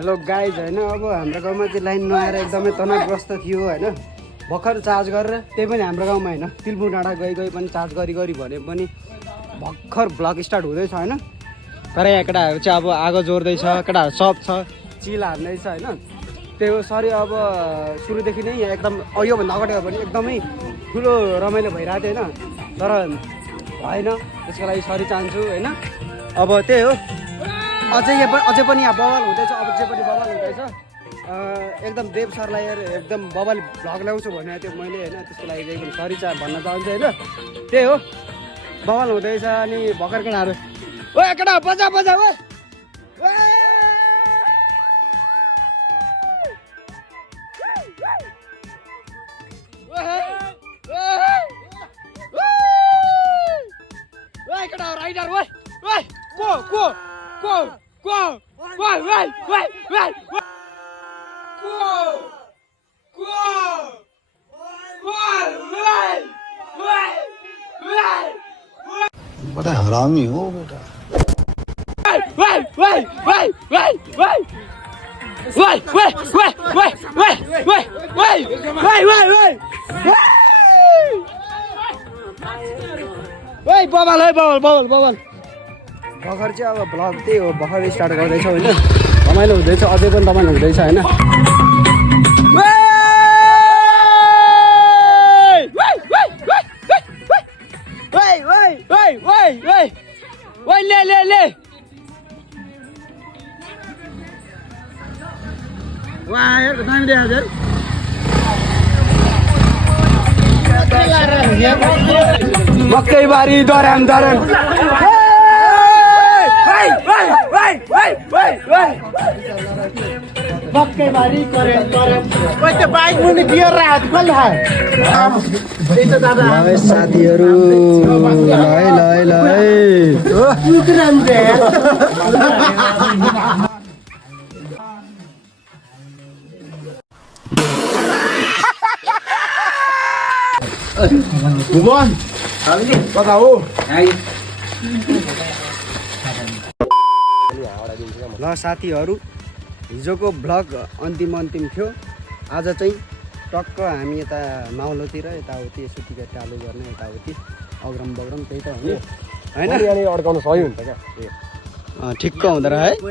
hello guys होइन अब हाम्रो गाउँमा चाहिँ लाइन नआएर एकदमै तनावग्रस्त थियो होइन भर्खर चार्ज गरेर त्यही पनि हाम्रो गाउँमा होइन तिलपुर डाँडा गई पनि चार्ज गरी भने पनि भर्खर ब्लक स्टार्ट हुँदैछ होइन तर यहाँ केटाहरू चाहिँ अब आगो जोड्दैछ केटाहरू सब छ चिल हान्दैछ होइन त्यही हो सरी अब सुरुदेखि नै यहाँ एकदम योभन्दा अगाडि पनि एकदमै ठुलो रमाइलो भइरहेको थियो होइन तर भएन त्यसको लागि सरी चाहन्छु होइन अब त्यही हो अझै पनि यहाँ बवाल हुँदैछ अझै पनि बवाल हुँदैछ एकदम देव सरलाई एकदम बवाल भ्लग ल्याउँछु भनेको थियो मैले होइन त्यसको लागि एकदम सरी भन्न चाहन्छु होइन त्यही हो बवाल हुँदैछ अनि भर्खर केटाहरू ओ केटा बजा बजा ओ केटा राइडर ओ बड़ा हरामी हो बेटा बबाल है बबाल भर्खर चाहिँ अब भ्लग त्यही हो भर्खर स्टार्ट गर्दैछ होइन रमाइलो हुँदैछ अझै पनि रमाइलो हुँदैछ होइन ले मकै बारी डराम मकै बारी साथीहरू कता हो ल साथीहरू हिजोको भ्लग अन्तिम थियो आज चाहिँ टक्क हामी यता माउलोतिर यताउति यसो टिकट चालु गर्ने यताउति अग्रम बग्रम त्यही त हो होइन अड्काउनु सही हुन्छ क्या ठिक्क हुँदो रहेछ है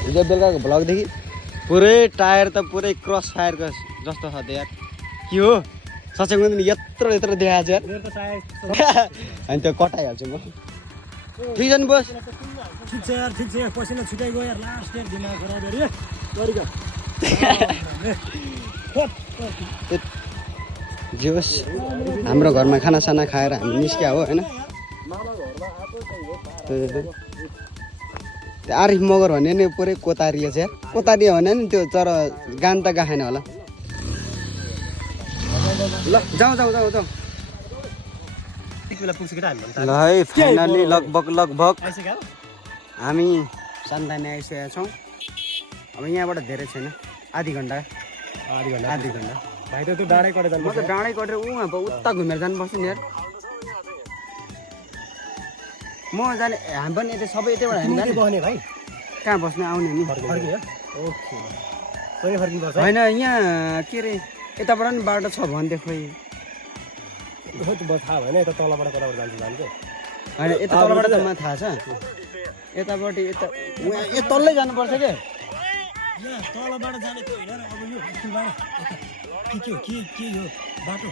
हिजो बेलुकाको भ्लगदेखि पुरै टायर त पुरै क्रस फायरको जस्तो छ यार के हो सच्याउनु पनि यत्रो देखाएको छ यार अनि त्यो कटाइहाल्छु म ठिक छ नि बस ठिक छ यार पसिना छुटाइ गयो यार लास्ट यार दिमाग खराब जे होस् हाम्रो घरमा खानासाना खाएर हामी निस्क्या हो होइन आरिफ मगर भन्ने नि पुरै कोतारिया छ यार कोतारिया भने नि त्यो तर गान त गाएन होला ल जाउँ ल है फाइनल्ली लगभग हामी सन्तानी आइसकेका छौँ अब यहाँबाट धेरै छैन आधी घन्टा भाइ त तँ डाँडै कटेर म त डाँडै कटेर अब उता घुमेर जानुपर्छ नि यार म जाने हामी पनि यतै सबै यतैबाट हामी जाने बस्ने भाइ कहाँ बस्नु आउने नि होइन यहाँ के अरे यताबाट पनि बाटो छ भन्दै खोइ थाहा भएन यता तलबाट कताबाट जान्छ होइन यता तलबाट त मलाई थाहा छ यतापट्टि यता तल्लै जानुपर्छ क्या तलबाट जाने त्यो होइन अब यो के हो बाटो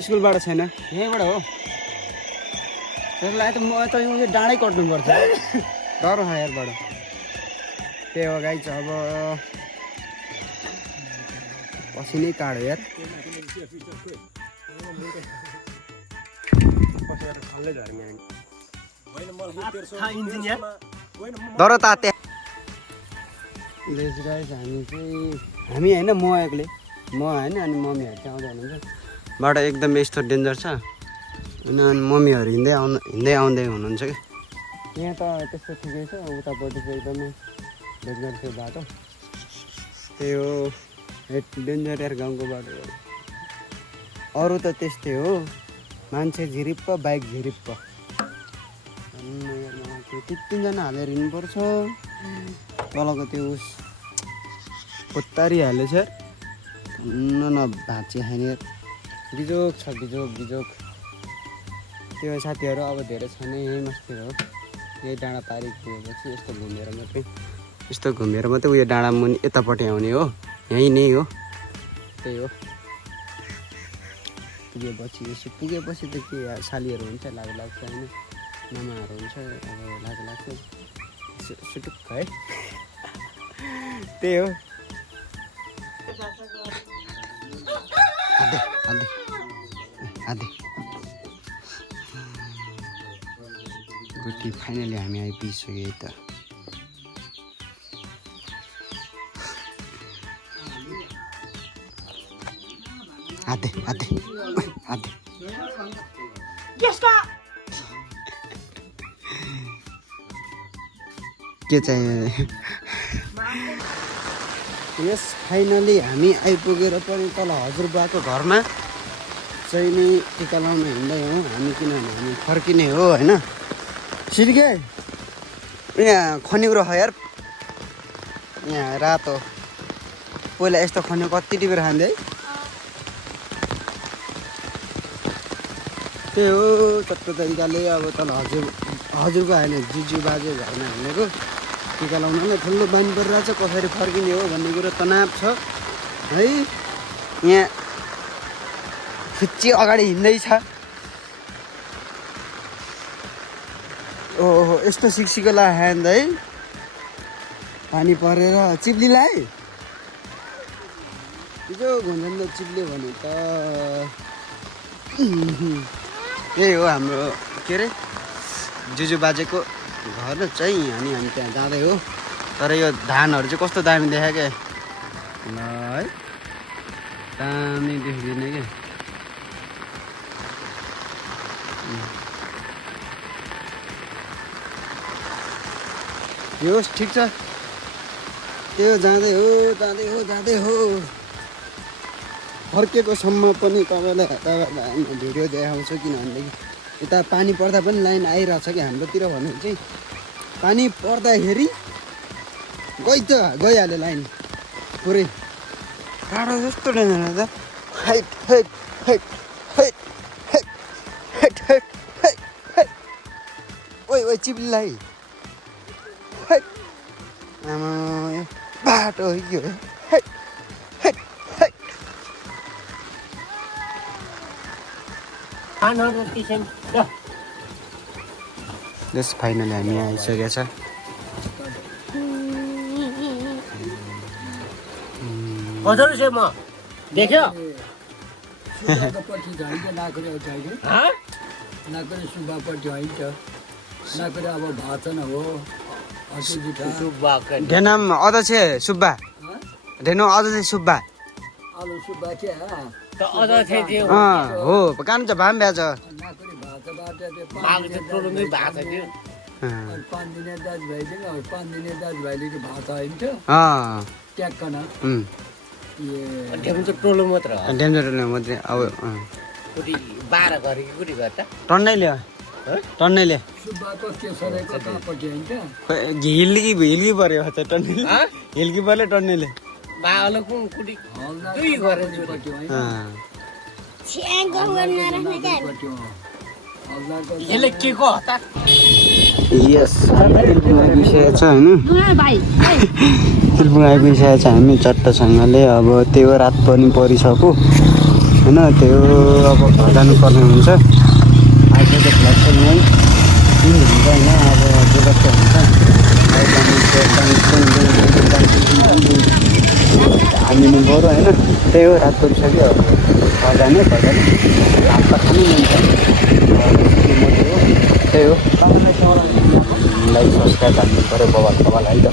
स्कुलबाट छैन यहीँबाट हो त्यसलाई त म त यो डाँडै कट्नुपर्छ डर हो यहाँबाट त्यही हो गाई चाहिँ अब पसिनै काढो यार डर ताते हामी होइन म एक्लै म होइन अनि मम्मीहरू चाहिँ आउँदै हुनुहुन्छ बाटो एकदम यस्तो डेन्जर छ अनि मम्मीहरू हिँड्दै आउँदै हुनुहुन्छ क्या यहाँ त त्यस्तो ठिकै छ उतापट्टि चाहिँ एकदमै डेन्जर थियो बाटो त्यही हो डेन्जर यार गाउँको बाटो अरू त त्यस्तै हो मान्छे झिरिप्प बाइक झिरिप्प तिनजना हालेर हिँड्नुपर्छ तलको त्यो उस पोत्तारी हालेछ न भाँची खाने बिजोक छ बिजोक त्यो साथीहरू अब धेरै छ नै यहीँ मस्तिर हो यही डाँडा पारि पुगेपछि यस्तो घुमेर मात्रै उयो डाँडा मुनि यतापट्टि आउने हो यहीँ नै हो त्यही हो पुगेपछि त के सालीहरू हुन्छ लाग्छ होइन मामाहरू हुन्छ अब लाग्छ सुटुक्क है त्यही हो आधे गुटी फाइनली हामी आइपुगिसक्यो त आधे के चाहियो यस फाइनली हामी आइपुगेर पनि तल हजुरबाको घरमा चाहिँ नि टिका लाउन हिँड्दै हो हामी किनभने हामी फर्किने हो होइन सिर्के यहाँ खन्युरो हो यार यहाँ रातो पहिला यस्तो खन्यो कति टिपेर खाँदै है त्यही हो चट्टो तरिकाले अब तल हजुरको होइन जिजु बाजे घरमा हिँडेको टिका लाउनलाई ठुलो बानी परिरहेछ कसरी फर्किने हो भन्ने कुरो तनाव छ है यहाँ खिच्ची अगाडि हिँड्दैछ ओहो यस्तो सिक्सीको लाग्यो है पानी परेर चिप्लीलाई हिजो घुम्दैन त चिप्ल्यो भने त त्यही हो हाम्रो के अरे जुजु बाजेको घर चाहिँ हामी त्यहाँ जाँदै हो तर यो धानहरू चाहिँ कस्तो दामी देखायो क्या ल है दामी देखिदिने क्या यो ठिक छ त्यो जाँदै हो फर्केको सम्म पनि तपाईँलाई भिडियो देखाउँछु किनभनेदेखि यता पानी पर्दा पनि लाइन आइरहेछ कि हाम्रोतिर भन्नु चाहिँ पानी पर्दाखेरि गइहाल्यो लाइन पुरै टाढो जस्तो डेन्जर त ओइ चिप्लीलाई आमा बाटो हो कि हो यस फाइनली हामी आइसकेको छ हजुर से म देख्यो ढेनाम अध्यक्ष सुब्बा ढेनो अध्यक्ष सुब्बा हो कान छ भाम भ्या छ टोलो मात्र अब बाह्र घरे कुटी घर त टन्नैले टन्नैले हिल्की पऱ्यो टन्नैले हिल्की पऱ्यो टन्नैले तिलपुङ आइपुगिसकेको छ हामी चट्टसँगले अब त्यो रात पनि परिसक्यो होइन त्यो अब घर जानुपर्ने हुन्छ आज त फ्ल्याक्समै हुन्छ होइन अब जे जस्तो हुन्छ हामी बरु होइन त्यही हो रात परिसक्यो अब घर जाने भात त खानु हुन्छ त्यही हो लाइक सब्सक्राइब हाल्नु पऱ्यो बबाल है त